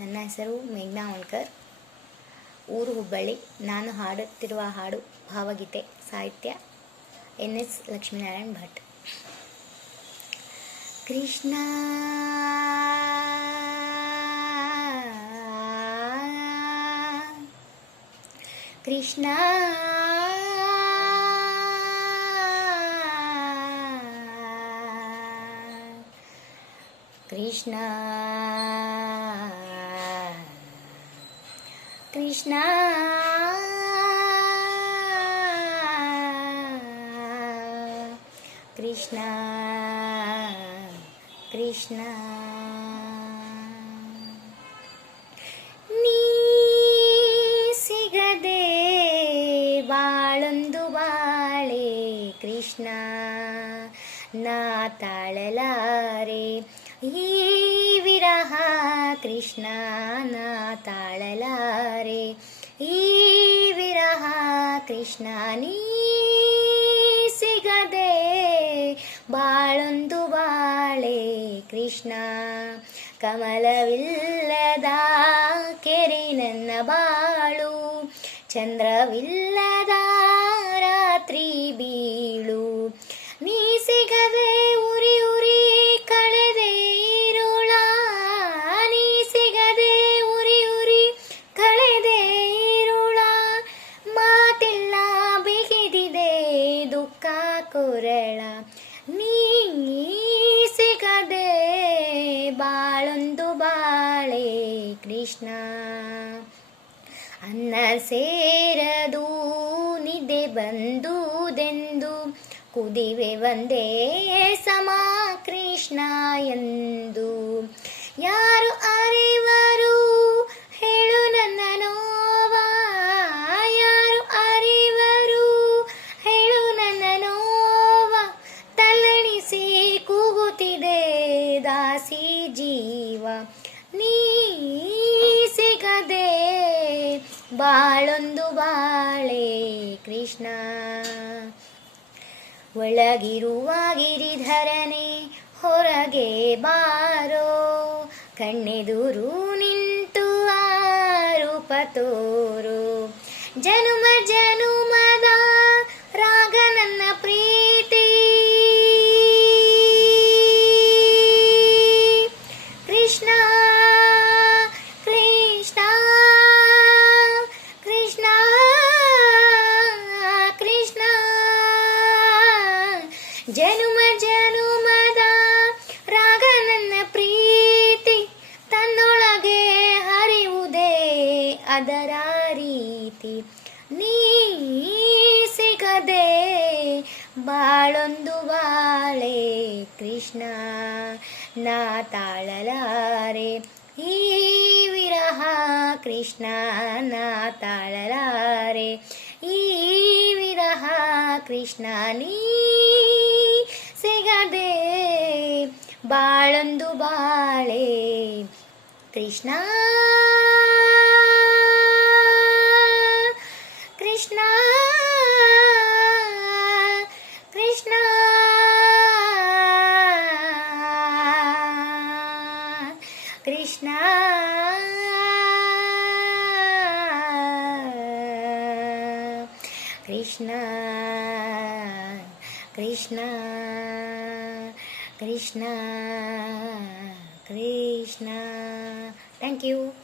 ನನ್ನ ಹೆಸರು ಮೇಘ್ನಾ ವಣ್ಕರ್ ಊರು ಹುಬ್ಬಳ್ಳಿ. ನಾನು ಹಾಡುತ್ತಿರುವ ಹಾಡು ಭಾವಗೀತೆ ಸಾಹಿತ್ಯ ಎನ್ ಎಸ್ ಲಕ್ಷ್ಮೀನಾರಾಯಣ್ ಭಟ್. ಕೃಷ್ಣ ಕೃಷ್ಣ ಕೃಷ್ಣ കൃഷ്ണ. കൃഷ്ണ. കൃഷ്ണ. നീ സിഗതേ ಬಾಳೊಂದು ಬಾಳೆ ಕೃಷ್ಣ ಈ ವಿರಹ ಕೃಷ್ಣ ನಾ ತಾಳಲಾರೆ ಈ ವಿರಹ ಕೃಷ್ಣ ನೀ ಸಿಗದೆ ಬಾಳೊಂದು ಬಾಳೆ ಕೃಷ್ಣ ಕಮಲವಿಲ್ಲದ ಕೆರೆ ನನ್ನ ಬಾಳು ಚಂದ್ರವಿಲ್ಲದ ರಾತ್ರಿ ಬೀಳು ಕೊರಳ ನೀ ಸಿಗದೆ ಬಾಳೊಂದು ಬಾಳೆ ಕೃಷ್ಣ. ಅನ್ನ ಸೇರದು ನಿದೆ ಬಂದುದೆಂದು ಕುದಿವೆ ಒಂದೇ ಸಮ ಕೃಷ್ಣ ಎಂದು. ಯಾರು ಅರಿವರು ಜೀವ ನೀ ಸಿಗದೆ ಬಾಳೊಂದು ಬಾಳೆ ಕೃಷ್ಣ. ಒಳಗಿರುವ ಗಿರಿಧರನೆ ಹೊರಗೆ ಬಾರೋ ಕಣ್ಣೆದುರು ನಿಂತು ಆರೂಪ ಜನುಮ ಜನುಮದ ರಾಗ ನನ್ನ ಪ್ರೀತಿ ತನ್ನೊಳಗೆ ಹರಿವುದೇ ಅದರ ರೀತಿ. ನೀ ಸಿಗದೆ ಬಾಳೊಂದು ಬಾಳೆ ಕೃಷ್ಣ, ನಾ ತಾಳಲಾರೆ ಈ ವಿರಹ ಕೃಷ್ಣ, ನಾ ತಾಳಲಾರೆ ಈ ವಿರಹ ಕೃಷ್ಣ, ನೀ ಬಾಳೊಂದು ಬಾಳೆ Krishna Krishna Krishna Krishna Krishna Krishna Krishna, Krishna. Thank you.